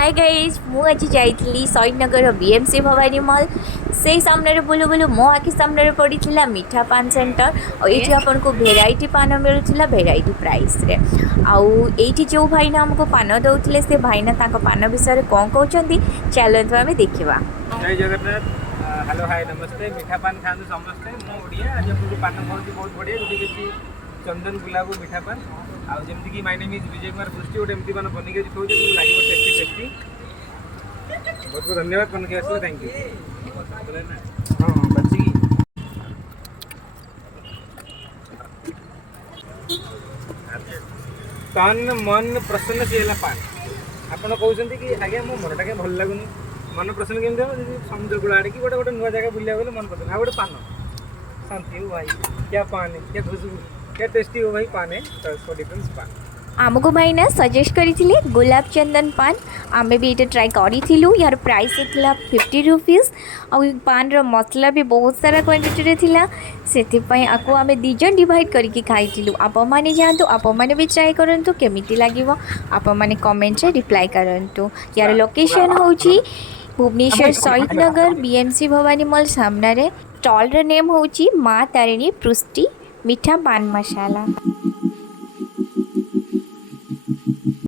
Hi guys मु आज जाइली Shahid Nagar BMC Bhavani mall से सामने बोलू बोलू मो आखि सामने पड़ी मीठा पान सेंटर और ये आपन को भेराइटी पान मिलूला भेराइटी प्राइस रे आउ एठी जो भाईना हमको पान दउथिले से भाईना ताको पान विषय कौन कहते चलतु आम देखा। जय जगन्नाथ। हेलो हाय नमस्ते। मीठा पान खाते समस्ते मो ओडिया आज आपको पान खाऊँ बहुत बढ़िया जोटि चंदन गुलाब मीठा पान आउ जमती कि my name is Vijay Kumar पृष्टि गोटे एमती पान बनिक खाऊ लगे टेस्टी टेस्टी। बहुत बहुत धन्यवाद पान के आसले थैंक यू। हाँ हाँ बची तन मन प्रसन्न सी है पान आपड़ कहते कि आज्ञा मो मनटा क्या भल लगुनि मन प्रसन्न केमती हम समुद्र कूल आड़े कि गोटे गोटे नुआ जगह बुला गले मन प्रसन्न आ गोटे पान शांति हो भाई क्या पान है क्या खुशबू क्या टेस्टी हो भाई पान है तो डिफरेंस पान आमको भाईना सजेस्ट करथिले गुलाब चंदन पान आमे भी ये ट्राई करूँ यार प्राइस था 50 रुपीज और पान रो मसला भी बहुत सारा क्वांटिटी रे थिला से आपको आम दिजन डिवाइड करके खाई आप मैंने जातु आप मैंने भी ट्राई करूँ केमिति लगे आप मैंने कमेंट रे रिप्लाई करूँ। यार लोकेशन हूँ भुवनेश्वर शहीदनगर बीएमसी भवानी मॉल सामने स्टॉल रो नेम हूँ माँ तारिणी पृष्टि मीठा पान मसाला।